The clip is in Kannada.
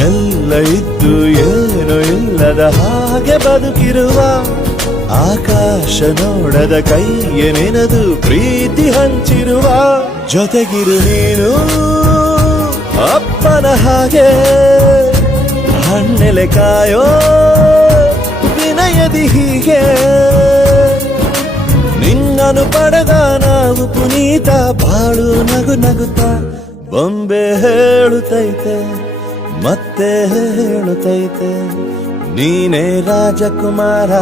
ಎಲ್ಲ ಇದ್ದು ಏನು ಇಲ್ಲದ ಹಾಗೆ ಬದುಕಿರುವ ಆಕಾಶ ನೋಡದ ಕೈಯೇ ನೆನೆದು ಪ್ರೀತಿ ಹಂಚಿರುವ ಜೊತೆಗಿರು ನೀನು ಅಪ್ಪನ ಹಾಗೆ ಹಣ್ಣೆಲೆ ಕಾಯೋ ವಿನಯದಿ ಹೀಗೆ ನಿನ್ನನು ಪಡೆದ ನಾವು ಪುನೀತ ಬಾಳು ನಗು ನಗುತ್ತಾ ಬೊಂಬೆ ಹೇಳುತ್ತೈತೆ ಮತ್ತೆ ಹೇಳುತ್ತೈತೆ ನೀನೇ ರಾಜಕುಮಾರ.